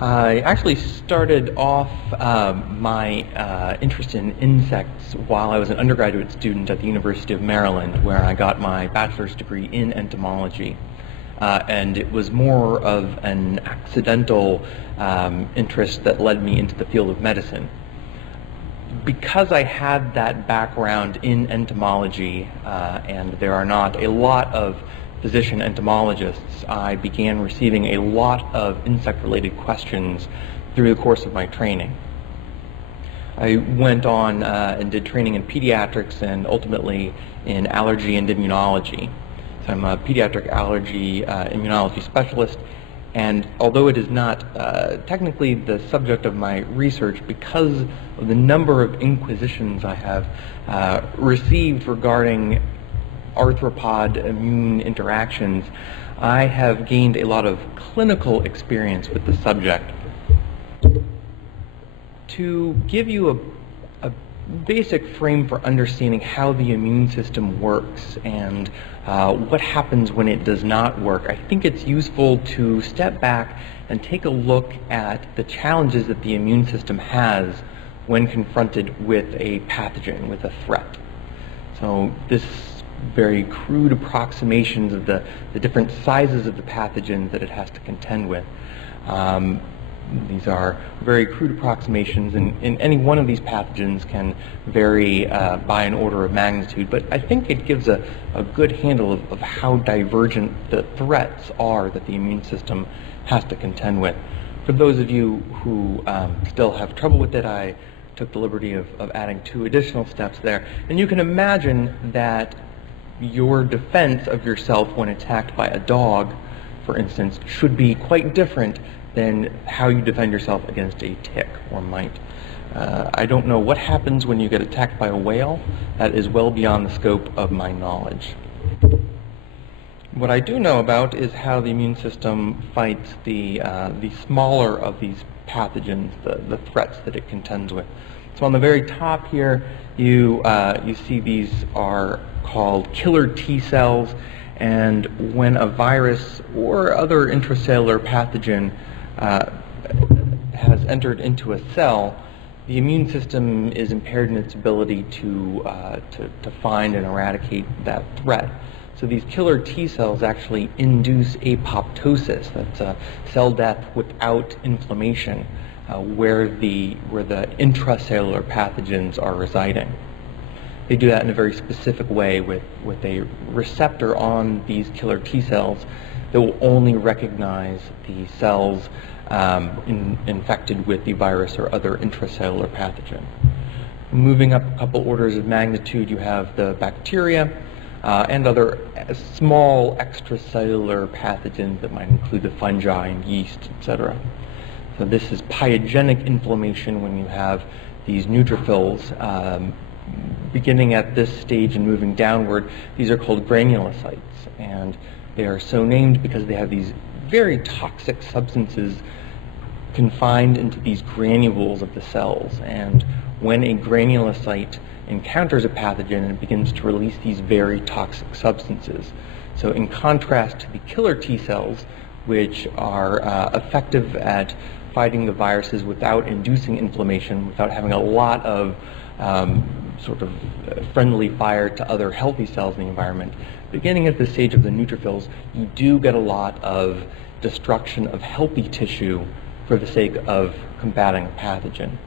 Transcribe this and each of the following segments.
I actually started off my interest in insects while I was an undergraduate student at the University of Maryland, where I got my bachelor's degree in entomology. And it was more of an accidental interest that led me into the field of medicine. Because I had that background in entomology, and there are not a lot of physician entomologists, I began receiving a lot of insect-related questions through the course of my training. I went on and did training in pediatrics and ultimately in allergy and immunology. So I'm a pediatric allergy immunology specialist, and although it is not technically the subject of my research, because of the number of inquisitions I have received regarding arthropod immune interactions, I have gained a lot of clinical experience with the subject. To give you a basic frame for understanding how the immune system works and what happens when it does not work, I think it's useful to step back and take a look at the challenges that the immune system has when confronted with a pathogen, with a threat. So this very crude approximations of the different sizes of the pathogens that it has to contend with. These are very crude approximations, and any one of these pathogens can vary by an order of magnitude, but I think it gives a good handle of how divergent the threats are that the immune system has to contend with. For those of you who still have trouble with it, I took the liberty of adding 2 additional steps there. And you can imagine that your defense of yourself when attacked by a dog, for instance, should be quite different than how you defend yourself against a tick or mite. I don't know what happens when you get attacked by a whale. That is well beyond the scope of my knowledge. What I do know about is how the immune system fights the smaller of these pathogens, the threats that it contends with. So on the very top here, you see these are called killer T cells, and when a virus or other intracellular pathogen has entered into a cell, the immune system is impaired in its ability to find and eradicate that threat. So these killer T cells actually induce apoptosis, that's cell death without inflammation, where the intracellular pathogens are residing. They do that in a very specific way with a receptor on these killer T cells that will only recognize the cells infected with the virus or other intracellular pathogen. Moving up a couple orders of magnitude, you have the bacteria and other small extracellular pathogens that might include the fungi and yeast, etc. So this is pyogenic inflammation when you have these neutrophils. Beginning at this stage and moving downward, these are called granulocytes, and they are so named because they have these very toxic substances confined into these granules of the cells. And when a granulocyte encounters a pathogen, it begins to release these very toxic substances. So in contrast to the killer T cells, which are effective at fighting the viruses without inducing inflammation, without having a lot of sort of friendly fire to other healthy cells in the environment, beginning at the stage of the neutrophils, you do get a lot of destruction of healthy tissue for the sake of combating a pathogen.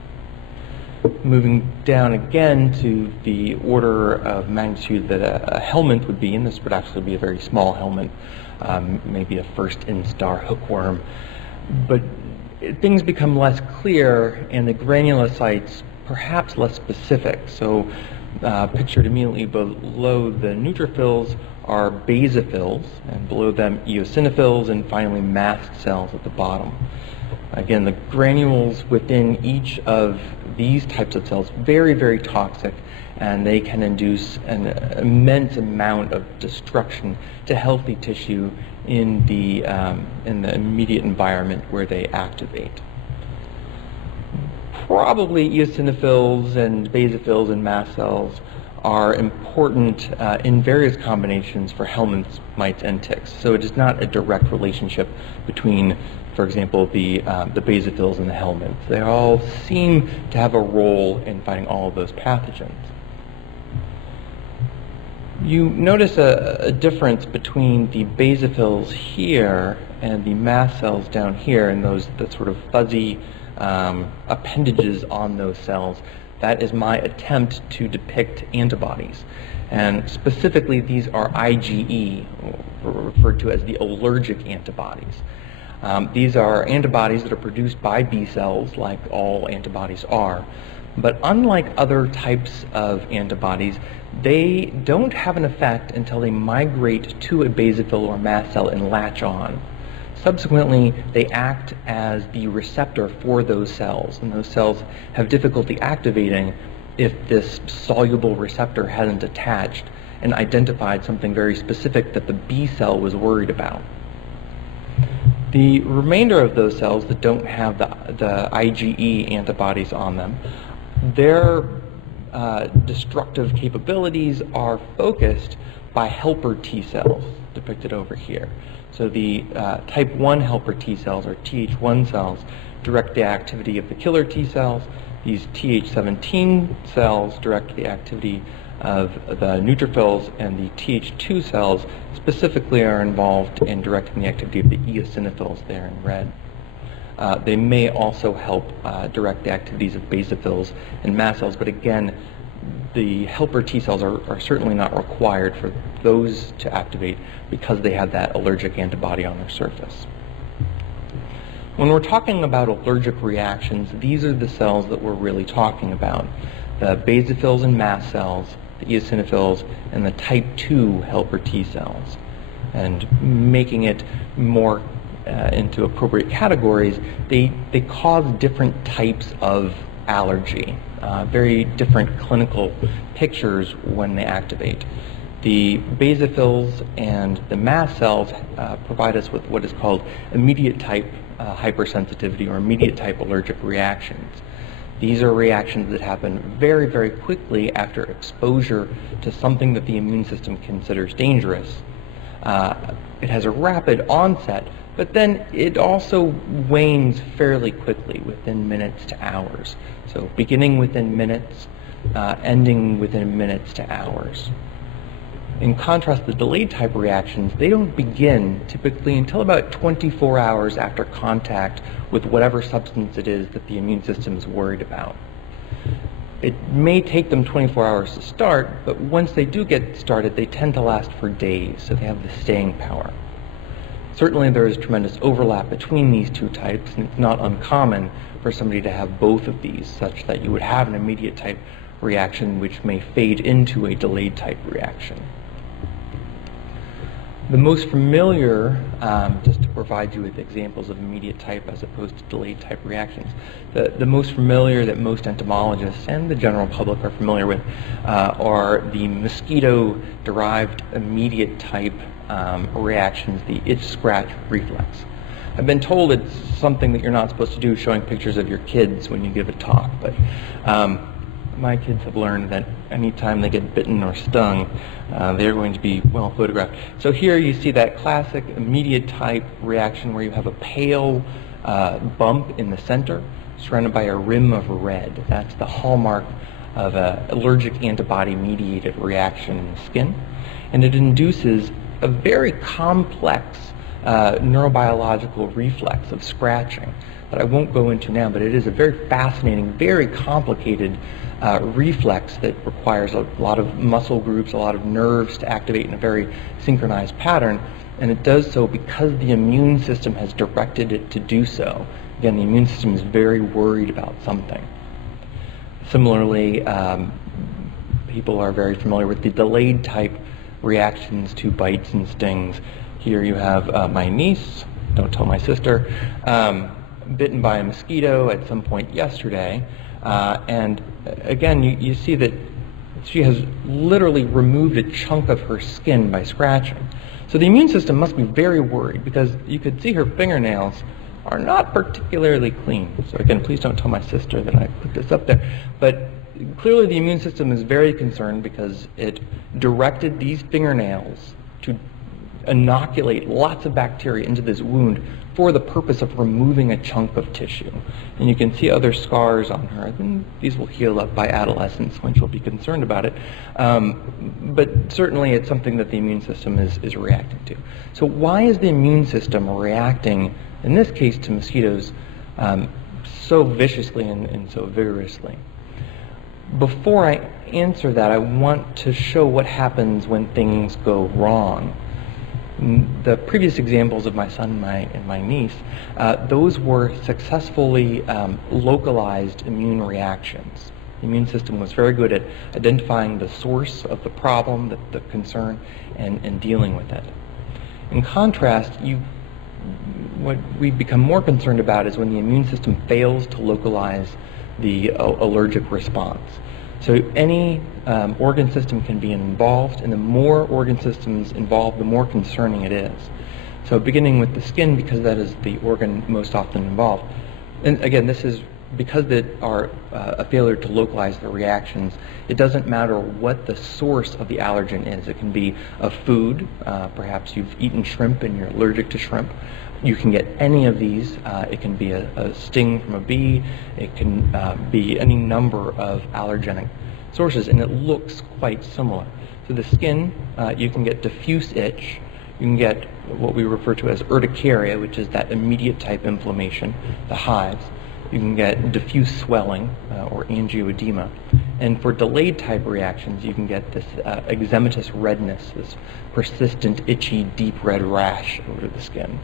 Moving down again to the order of magnitude that a helminth would be, and this would actually be a very small helminth, maybe a first instar hookworm, but things become less clear and the granulocytes perhaps less specific. So pictured immediately below the neutrophils are basophils, and below them eosinophils, and finally mast cells at the bottom. Again, the granules within each of these types of cells, very, very toxic, and they can induce an immense amount of destruction to healthy tissue in the immediate environment where they activate. Probably eosinophils and basophils and mast cells are important in various combinations for helminths, mites, and ticks. So it is not a direct relationship between, for example, the basophils and the helminths. They all seem to have a role in fighting all of those pathogens. You notice a difference between the basophils here and the mast cells down here, and the sort of fuzzy appendages on those cells. That is my attempt to depict antibodies. And specifically, these are IgE, referred to as the allergic antibodies. These are antibodies that are produced by B cells, like all antibodies are. But unlike other types of antibodies, they don't have an effect until they migrate to a basophil or mast cell and latch on. Subsequently, they act as the receptor for those cells, and those cells have difficulty activating if this soluble receptor hasn't attached and identified something very specific that the B cell was worried about. The remainder of those cells that don't have the IgE antibodies on them, their destructive capabilities are focused by helper T cells, depicted over here. So the type 1 helper T cells, or Th1 cells, direct the activity of the killer T cells. These Th17 cells direct the activity of the neutrophils, and the Th2 cells specifically are involved in directing the activity of the eosinophils there in red. They may also help direct the activities of basophils and mast cells, but again, the helper T cells are certainly not required for those to activate because they have that allergic antibody on their surface. When we're talking about allergic reactions, these are the cells that we're really talking about. The basophils and mast cells, the eosinophils, and the type 2 helper T cells. And making it more into appropriate categories, they cause different types of allergy, very different clinical pictures when they activate. The basophils and the mast cells provide us with what is called immediate type hypersensitivity or immediate type allergic reactions. These are reactions that happen very, very quickly after exposure to something that the immune system considers dangerous. It has a rapid onset, but then it also wanes fairly quickly, within minutes to hours. So beginning within minutes, ending within minutes to hours. In contrast, the delayed type reactions, they don't begin typically until about 24 hours after contact with whatever substance it is that the immune system is worried about. It may take them 24 hours to start, but once they do get started, they tend to last for days, so they have the staying power. Certainly there is tremendous overlap between these two types, and it's not uncommon for somebody to have both of these, such that you would have an immediate type reaction which may fade into a delayed type reaction. The most familiar, just to provide you with examples of immediate type as opposed to delayed type reactions, the most familiar that most entomologists and the general public are familiar with are the mosquito-derived immediate type reactions, the itch-scratch reflex. I've been told it's something that you're not supposed to do, showing pictures of your kids when you give a talk, but my kids have learned that anytime they get bitten or stung, they're going to be well photographed. So here you see that classic immediate type reaction where you have a pale bump in the center surrounded by a rim of red. That's the hallmark of an allergic antibody mediated reaction in the skin. And it induces a very complex neurobiological reflex of scratching that I won't go into now, but it is a very fascinating, very complicated reflex that requires a lot of muscle groups, a lot of nerves to activate in a very synchronized pattern, and it does so because the immune system has directed it to do so. Again, the immune system is very worried about something. Similarly, people are very familiar with the delayed type reactions to bites and stings. Here you have my niece, don't tell my sister, bitten by a mosquito at some point yesterday, and again you see that she has literally removed a chunk of her skin by scratching. So the immune system must be very worried, because you could see her fingernails are not particularly clean. So again, please don't tell my sister that I put this up there. But clearly the immune system is very concerned because it directed these fingernails to inoculate lots of bacteria into this wound for the purpose of removing a chunk of tissue. And you can see other scars on her. And these will heal up by adolescence when she'll be concerned about it. But certainly it's something that the immune system is reacting to. So why is the immune system reacting, in this case to mosquitoes, so viciously and so vigorously? Before I answer that, I want to show what happens when things go wrong. The previous examples of my son and my niece, those were successfully localized immune reactions. The immune system was very good at identifying the source of the problem, the concern, and dealing with it. In contrast, what we become more concerned about is when the immune system fails to localize the allergic response. So any organ system can be involved, and the more organ systems involved, the more concerning it is. So beginning with the skin, because that is the organ most often involved. And again, this is because there are a failure to localize the reactions. It doesn't matter what the source of the allergen is. It can be a food. Perhaps you've eaten shrimp and you're allergic to shrimp. You can get any of these. It can be a sting from a bee. It can be any number of allergenic sources, and it looks quite similar. So the skin, you can get diffuse itch. You can get what we refer to as urticaria, which is that immediate type inflammation, the hives. You can get diffuse swelling or angioedema. And for delayed type reactions, you can get this eczematous redness, this persistent, itchy, deep red rash over the skin.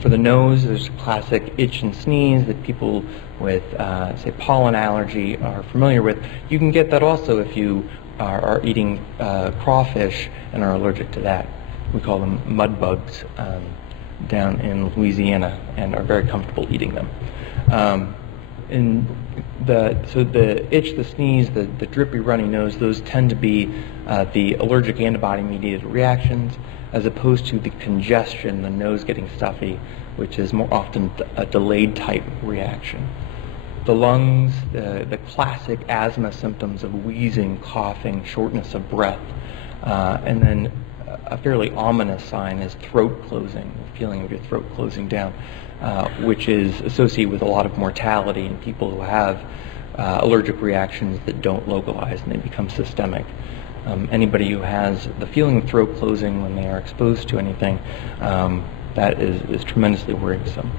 For the nose, there's classic itch and sneeze that people with, say, pollen allergy are familiar with. You can get that also if you are eating crawfish and are allergic to that. We call them mud bugs down in Louisiana and are very comfortable eating them. So the itch, the sneeze, the drippy, runny nose, those tend to be the allergic antibody-mediated reactions, as opposed to the congestion, the nose getting stuffy, which is more often a delayed type reaction. The lungs, the classic asthma symptoms of wheezing, coughing, shortness of breath, and then a fairly ominous sign is throat closing, the feeling of your throat closing down, which is associated with a lot of mortality in people who have allergic reactions that don't localize and they become systemic. Anybody who has the feeling of throat closing when they are exposed to anything, that is tremendously worrisome.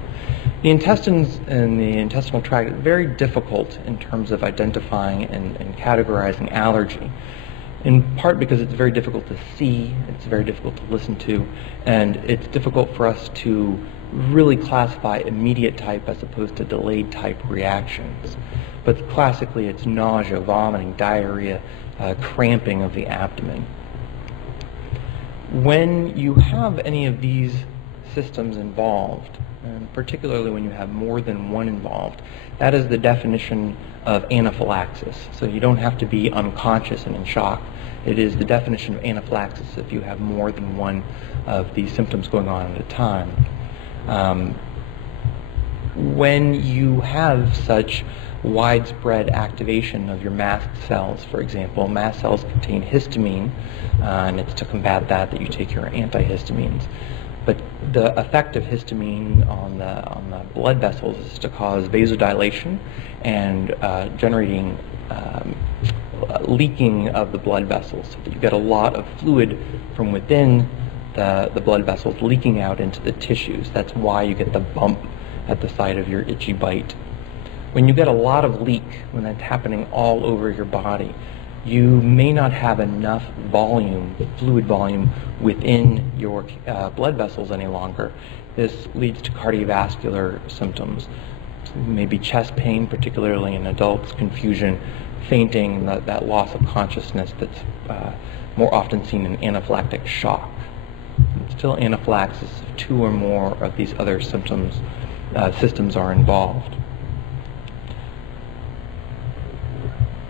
The intestines and the intestinal tract are very difficult in terms of identifying and categorizing allergy, in part because it's very difficult to see, it's very difficult to listen to, and it's difficult for us to really classify immediate type as opposed to delayed type reactions. But classically, it's nausea, vomiting, diarrhea, cramping of the abdomen. When you have any of these systems involved, and particularly when you have more than one involved, that is the definition of anaphylaxis. So you don't have to be unconscious and in shock. It is the definition of anaphylaxis if you have more than one of these symptoms going on at a time. When you have such widespread activation of your mast cells, for example, mast cells contain histamine, and it's to combat that you take your antihistamines. But the effect of histamine on the blood vessels is to cause vasodilation and generating leaking of the blood vessels, so that you get a lot of fluid from within the blood vessels leaking out into the tissues. That's why you get the bump at the site of your itchy bite. When you get a lot of leak, when that's happening all over your body, you may not have enough volume, fluid volume, within your blood vessels any longer. This leads to cardiovascular symptoms, maybe chest pain, particularly in adults, confusion, fainting, that loss of consciousness that's more often seen in anaphylactic shock. It's still anaphylaxis if two or more of these other systems are involved.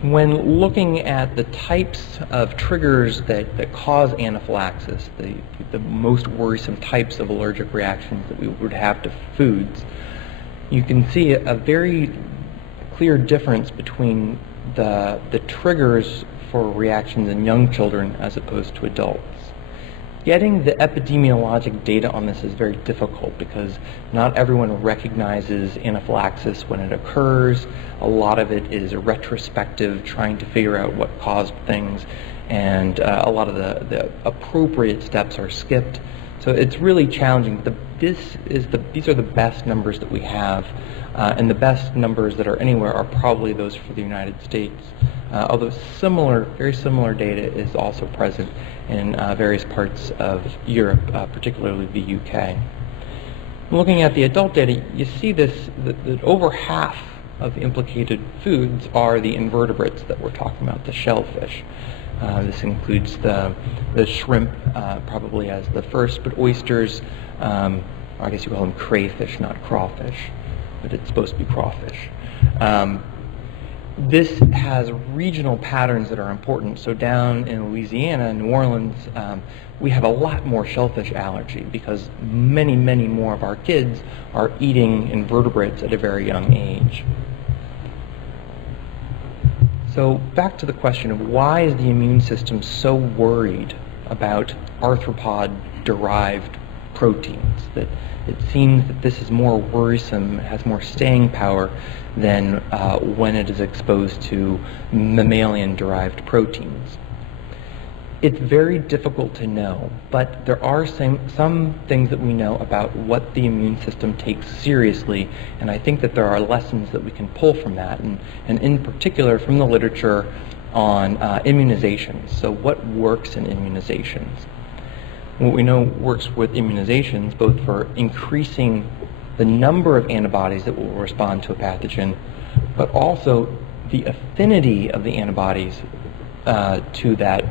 When looking at the types of triggers that cause anaphylaxis, the most worrisome types of allergic reactions that we would have to foods, you can see a very clear difference between the triggers for reactions in young children as opposed to adults. Getting the epidemiologic data on this is very difficult because not everyone recognizes anaphylaxis when it occurs. A lot of it is retrospective, trying to figure out what caused things, and a lot of the appropriate steps are skipped. So it's really challenging. These are the best numbers that we have, and the best numbers that are anywhere are probably those for the United States. Although very similar data is also present in various parts of Europe, particularly the UK. Looking at the adult data, you see that over half of the implicated foods are the invertebrates that we're talking about, the shellfish. This includes the shrimp, probably as the first, but oysters, I guess you call them crayfish, not crawfish, but it's supposed to be crawfish. This has regional patterns that are important. So down in Louisiana, New Orleans, we have a lot more shellfish allergy because many, many more of our kids are eating invertebrates at a very young age. So back to the question of why is the immune system so worried about arthropod-derived proteins, that it seems that this is more worrisome, has more staying power than when it is exposed to mammalian-derived proteins. It's very difficult to know, but there are some things that we know about what the immune system takes seriously, and I think that there are lessons that we can pull from that, and in particular from the literature on immunizations. So what works in immunizations? What we know works with immunizations, both for increasing the number of antibodies that will respond to a pathogen, but also the affinity of the antibodies to that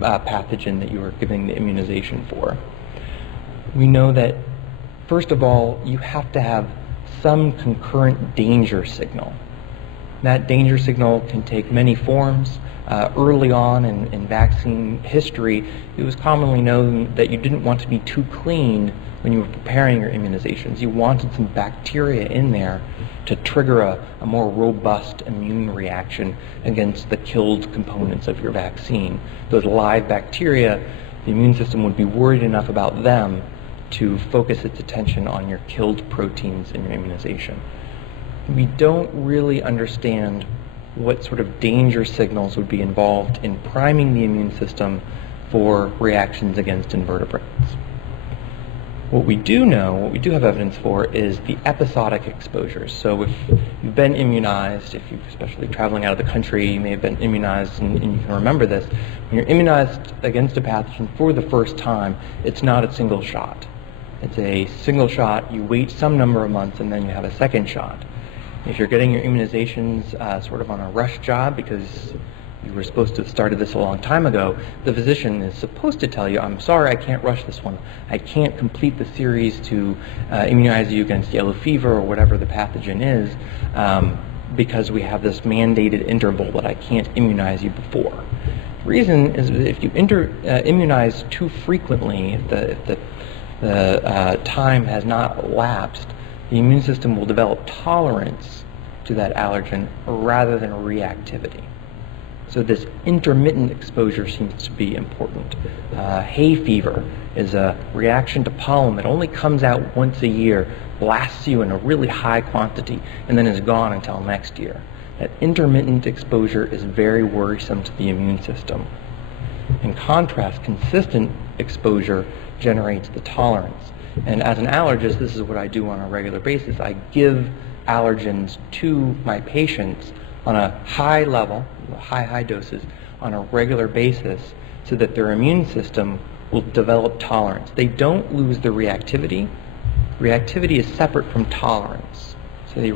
pathogen that you are giving the immunization for. We know that, first of all, you have to have some concurrent danger signal. That danger signal can take many forms. Early on in vaccine history, it was commonly known that you didn't want to be too clean when you were preparing your immunizations. You wanted some bacteria in there to trigger a more robust immune reaction against the killed components of your vaccine. Those live bacteria, the immune system would be worried enough about them to focus its attention on your killed proteins in your immunization. We don't really understand what sort of danger signals would be involved in priming the immune system for reactions against invertebrates. What we do know, what we do have evidence for, is the episodic exposures. So if you've been immunized, if you're especially traveling out of the country, you may have been immunized, and you can remember this. When you're immunized against a pathogen for the first time, it's not a single shot. It's a single shot, you wait some number of months, and then you have a second shot. If you're getting your immunizations sort of on a rush job because you were supposed to have started this a long time ago, the physician is supposed to tell you, I'm sorry, I can't rush this one. I can't complete the series to immunize you against yellow fever or whatever the pathogen is because we have this mandated interval that I can't immunize you before. The reason is if you immunize too frequently, if the time has not elapsed, the immune system will develop tolerance to that allergen rather than reactivity. So this intermittent exposure seems to be important. Hay fever is a reaction to pollen that only comes out once a year, blasts you in a really high quantity, and then is gone until next year. That intermittent exposure is very worrisome to the immune system. In contrast, consistent exposure generates the tolerance. And as an allergist, this is what I do on a regular basis. I give allergens to my patients on a high level, high doses, on a regular basis so that their immune system will develop tolerance. They don't lose their reactivity. Reactivity is separate from tolerance. So they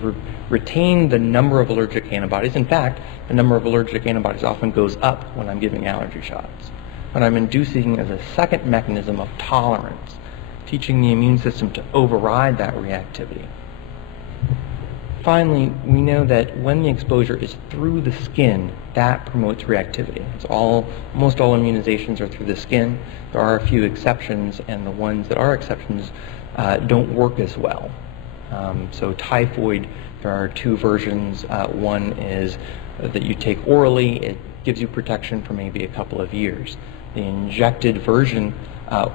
retain the number of allergic antibodies. In fact, the number of allergic antibodies often goes up when I'm giving allergy shots. What I'm inducing is a second mechanism of tolerance, teaching the immune system to override that reactivity. Finally, we know that when the exposure is through the skin, that promotes reactivity. Almost all immunizations are through the skin. There are a few exceptions, and the ones that are exceptions don't work as well. So typhoid, there are two versions. One is that you take orally. It gives you protection for maybe a couple of years. The injected version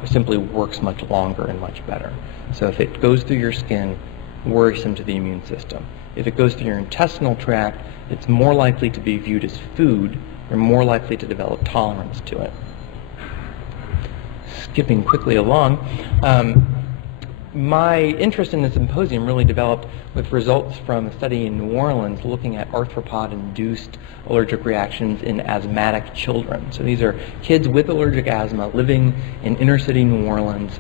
simply works much longer and much better. So if it goes through your skin, worrisome to the immune system. If it goes through your intestinal tract, it's more likely to be viewed as food. You're more likely to develop tolerance to it. Skipping quickly along, my interest in the symposium really developed with results from a study in New Orleans looking at arthropod-induced allergic reactions in asthmatic children. So these are kids with allergic asthma living in inner-city New Orleans,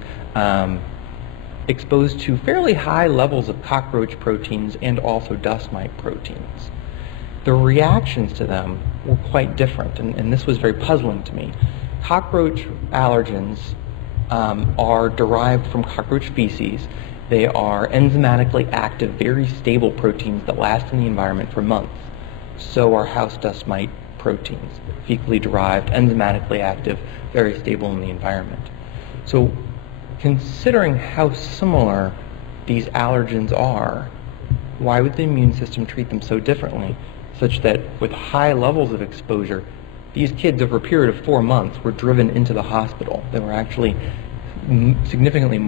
exposed to fairly high levels of cockroach proteins and also dust mite proteins. The reactions to them were quite different, and this was very puzzling to me. Cockroach allergens are derived from cockroach feces. They are enzymatically active, very stable proteins that last in the environment for months. So are house dust mite proteins, fecally derived, enzymatically active, very stable in the environment. So considering how similar these allergens are, why would the immune system treat them so differently, such that with high levels of exposure, these kids over a period of 4 months were driven into the hospital? They were actually significantly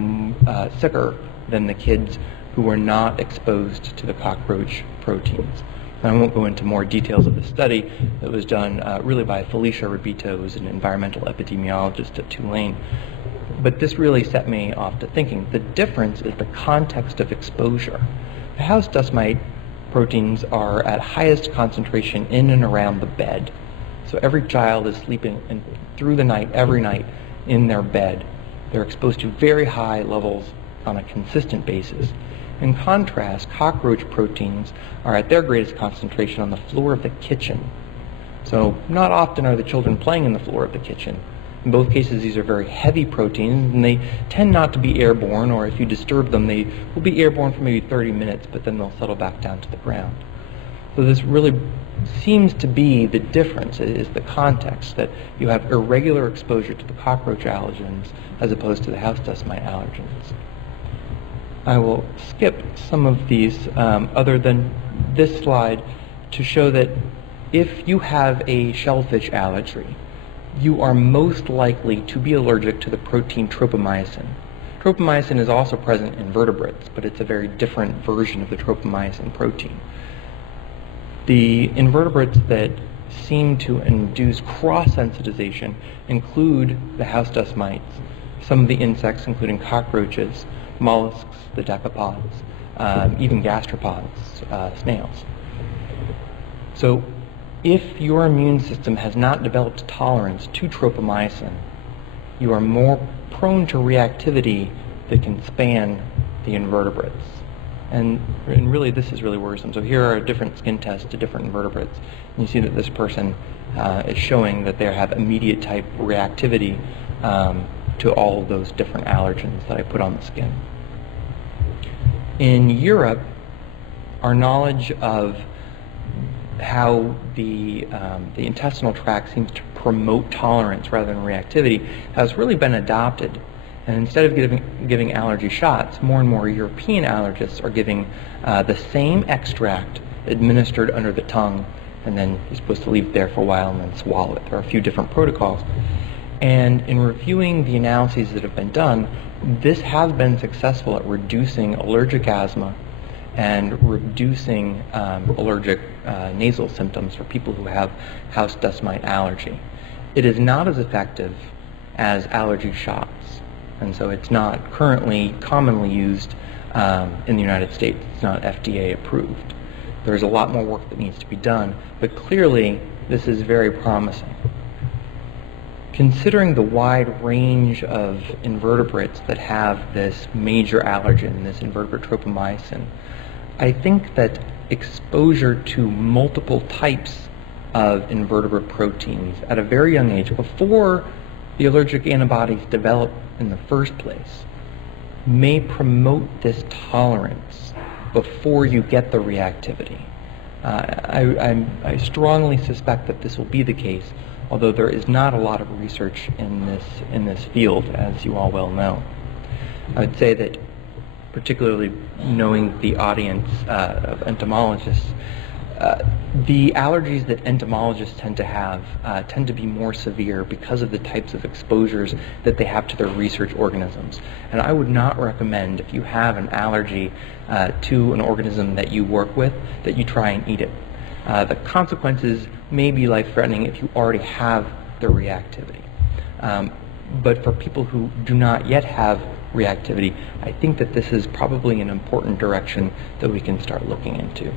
sicker than the kids who were not exposed to the cockroach proteins. And I won't go into more details of the study that was done really by Felicia Rabito, who's an environmental epidemiologist at Tulane. But this really set me off to thinking. The difference is the context of exposure. The house dust mite proteins are at highest concentration in and around the bed. So every child is sleeping through the night, every night, in their bed. They're exposed to very high levels on a consistent basis. In contrast, cockroach proteins are at their greatest concentration on the floor of the kitchen. So not often are the children playing in the floor of the kitchen. In both cases, these are very heavy proteins, and they tend not to be airborne, or if you disturb them, they will be airborne for maybe 30 minutes, but then they'll settle back down to the ground. So this really seems to be the difference, is the context, that you have irregular exposure to the cockroach allergens as opposed to the house dust mite allergens. I will skip some of these other than this slide to show that if you have a shellfish allergy, you are most likely to be allergic to the protein tropomyosin. Tropomyosin is also present in vertebrates, but it's a very different version of the tropomyosin protein. The invertebrates that seem to induce cross-sensitization include the house dust mites, some of the insects, including cockroaches, mollusks, the decapods, even gastropods, snails. So if your immune system has not developed tolerance to tropomyosin, you are more prone to reactivity that can span the invertebrates. And really, this is really worrisome. So here are different skin tests to different invertebrates. And you see that this person is showing that they have immediate type reactivity to all of those different allergens that I put on the skin. In Europe, our knowledge of how the intestinal tract seems to promote tolerance rather than reactivity has really been adopted. And instead of giving allergy shots, more and more European allergists are giving the same extract administered under the tongue, and then you're supposed to leave it there for a while and then swallow it. There are a few different protocols. And in reviewing the analyses that have been done, this has been successful at reducing allergic asthma and reducing allergic nasal symptoms for people who have house dust mite allergy. It is not as effective as allergy shots, and so it's not currently commonly used in the United States. It's not FDA approved. There's a lot more work that needs to be done, but clearly this is very promising. Considering the wide range of invertebrates that have this major allergen, this invertebrate tropomyosin, I think that exposure to multiple types of invertebrate proteins at a very young age, before the allergic antibodies develop in the first place, may promote this tolerance before you get the reactivity. I strongly suspect that this will be the case, although there is not a lot of research in this field, as you all well know. I would say that particularly knowing the audience of entomologists, the allergies that entomologists tend to have tend to be more severe because of the types of exposures that they have to their research organisms. And I would not recommend, if you have an allergy to an organism that you work with, that you try and eat it. The consequences may be life-threatening if you already have the reactivity. But for people who do not yet have reactivity, I think that this is probably an important direction that we can start looking into.